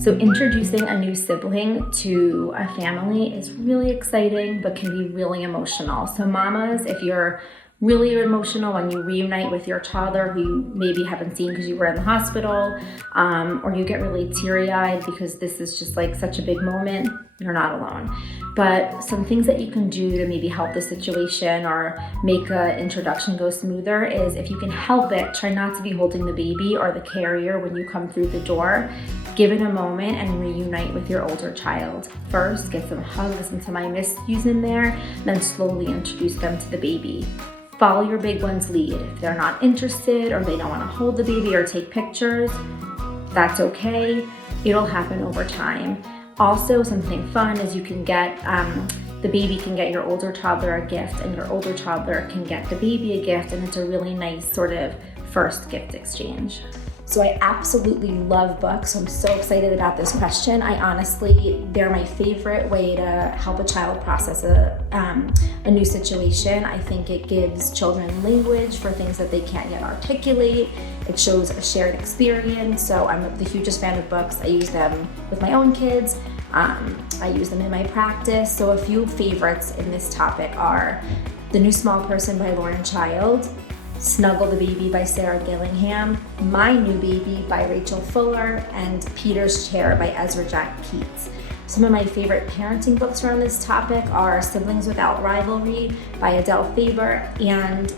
So introducing a new sibling to a family is really exciting, but can be really emotional. So mamas, if you're really emotional when you reunite with your toddler who you maybe haven't seen because you were in the hospital, or you get really teary-eyed because this is just like such a big moment, you're not alone. But some things that you can do to maybe help the situation or make an introduction go smoother is, if you can help it, try not to be holding the baby or the carrier when you come through the door. Give it a moment and reunite with your older child. First, get some hugs and some I miss yous in there, then slowly introduce them to the baby. Follow your big one's lead. If they're not interested or they don't want to hold the baby or take pictures, that's okay. It'll happen over time. Also, something fun is you can get, the baby can get your older toddler a gift and your older toddler can get the baby a gift, and it's a really nice sort of first gift exchange. So I absolutely love books, so I'm so excited about this question. They're my favorite way to help a child process a new situation. I think it gives children language for things that they can't yet articulate. It shows a shared experience. So I'm the hugest fan of books. I use them with my own kids. I use them in my practice. So a few favorites in this topic are The New Small Person by Lauren Child, Snuggle the Baby by Sarah Gillingham, My New Baby by Rachel Fuller, and Peter's Chair by Ezra Jack Keats. Some of my favorite parenting books around this topic are Siblings Without Rivalry by Adele Faber and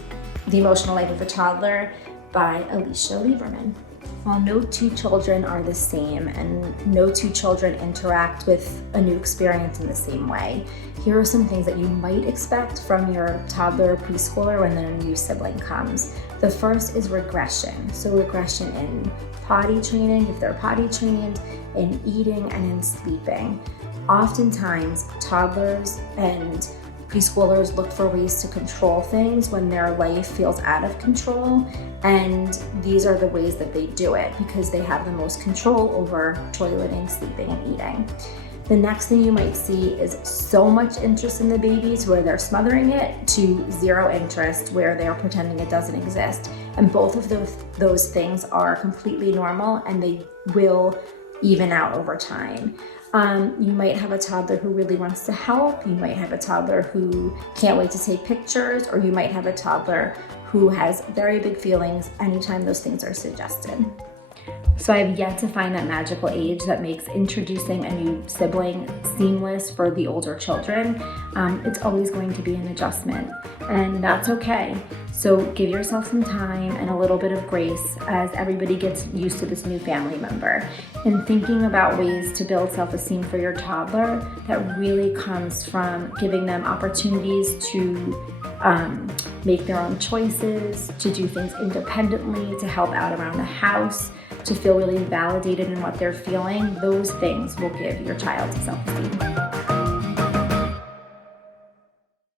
The Emotional Life of a Toddler by Alicia Lieberman. While no two children are the same and no two children interact with a new experience in the same way, here are some things that you might expect from your toddler or preschooler when a new sibling comes. The first is regression. So regression in potty training, if they're potty trained, in eating, and in sleeping. Oftentimes, toddlers and preschoolers look for ways to control things when their life feels out of control, and these are the ways that they do it because they have the most control over toileting, sleeping, and eating. The next thing you might see is so much interest in the babies where they're smothering it, to zero interest where they're pretending it doesn't exist. And both of those things are completely normal, and they will even out over time. You might have a toddler who really wants to help. You might have a toddler who can't wait to take pictures, or you might have a toddler who has very big feelings anytime those things are suggested. So I've yet to find that magical age that makes introducing a new sibling seamless for the older children. It's always going to be an adjustment, and that's okay. So give yourself some time and a little bit of grace as everybody gets used to this new family member. And thinking about ways to build self-esteem for your toddler, that really comes from giving them opportunities to make their own choices, to do things independently, to help out around the house, to feel really validated in what they're feeling. Those things will give your child self-esteem.